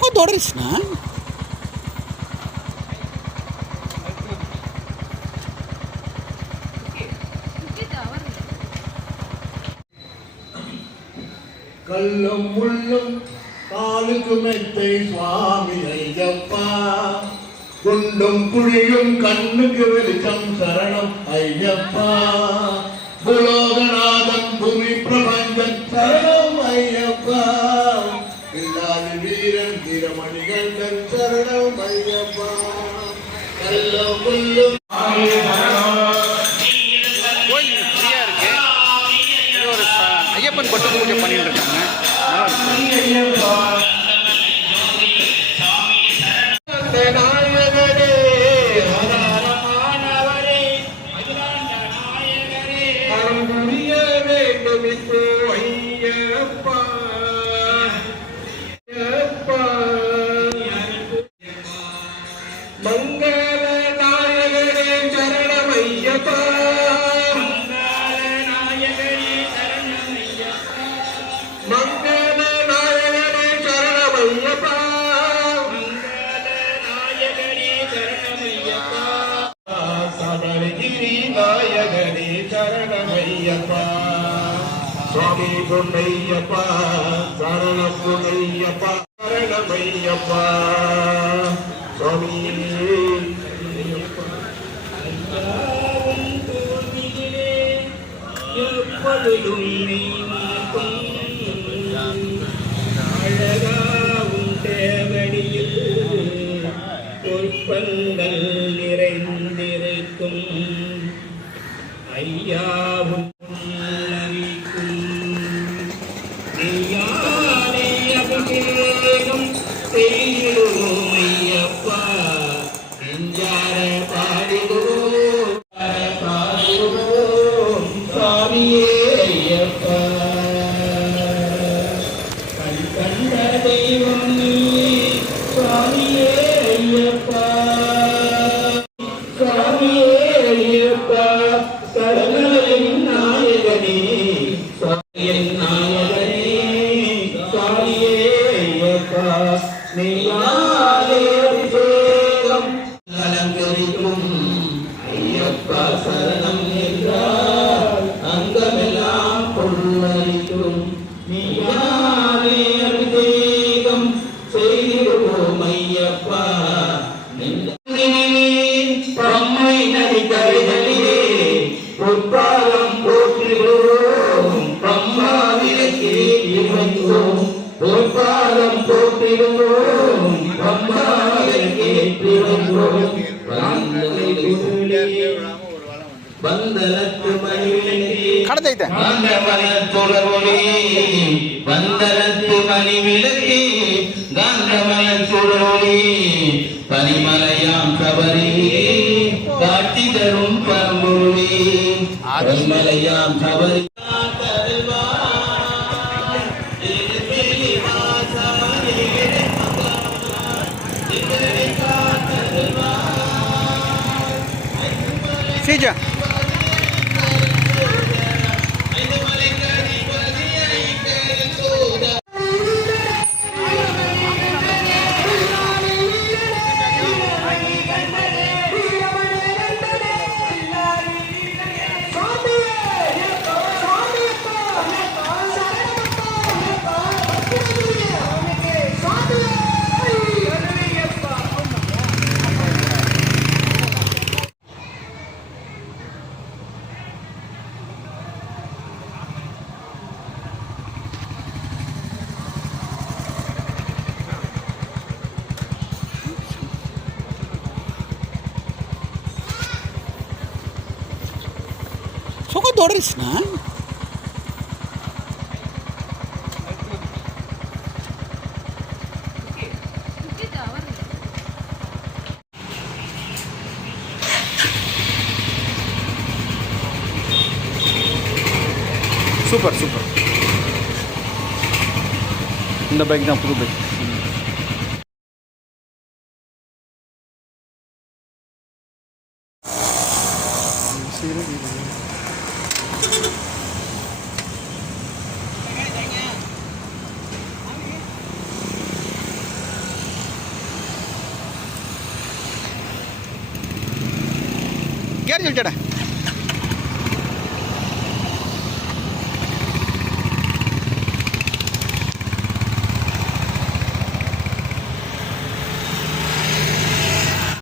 சுகத்தோட இருந்துச்சுண்ணா கல்லும் முள்ளும் காலுக்கு மெத்தை சுவாமி ஐயப்பா. குண்டும் குழியும் கண்ணுக்கு வெளிச்சம் சரணம் ஐயப்பா. புலோகநாதன் பூமி பிரபஞ்சன் சரணம் வீரன் வீரமணிகண்டன் சரணம் ஐயப்பா கல்லும் முள்ளும் கோயில் ஃப்ரீயாக இருக்கு. இது ஒரு ஐயப்பன் பட்டு பூஜை பண்ணிட்டு இருக்காங்க நல்லா இருக்கு நாயகனே ஆதாரமானவரே அருள் புரிய வேண்டும் இப்போ ஐயப்பா. சுவாமி பொன்னையப்பா சரணம் சரணமையப்பா சுவாமி. எப்பொழுதும் நீ அழகாவும் தேவடியில் பொற்பங்கள் நிறைந்திருக்கும். ஐயாவும் செய்திடுவோம் ஐயப்பா. நீயாலே அபிஷேகம் அலங்கரிக்கும் ஐயப்பா சரணம் என்றால் அங்கமெல்லாம் பொருளளிக்கும் நீயாலே அபிஷேகம் செய்திடுவோம் ஐயப்பா பிரம்மை நதி கரைகளிலே பொற்பாலம் வந்தனத்து மணிவிலக்கே கடை தைத்த காந்தமலத்துடரொளி வந்தனத்து மணி விளக்கி காந்தமலத்துடரொளி பனிமலையாம் கபரி காட்சி தரும் பரம்பொருளி. பனிமலையாம் கபரி சீஜா. சுகத்தோட இருந்துச்சுண்ணா சூப்பர் சூப்பர். இந்த பைக் தான் புது பைக் கேர் சொல்லிட்டடா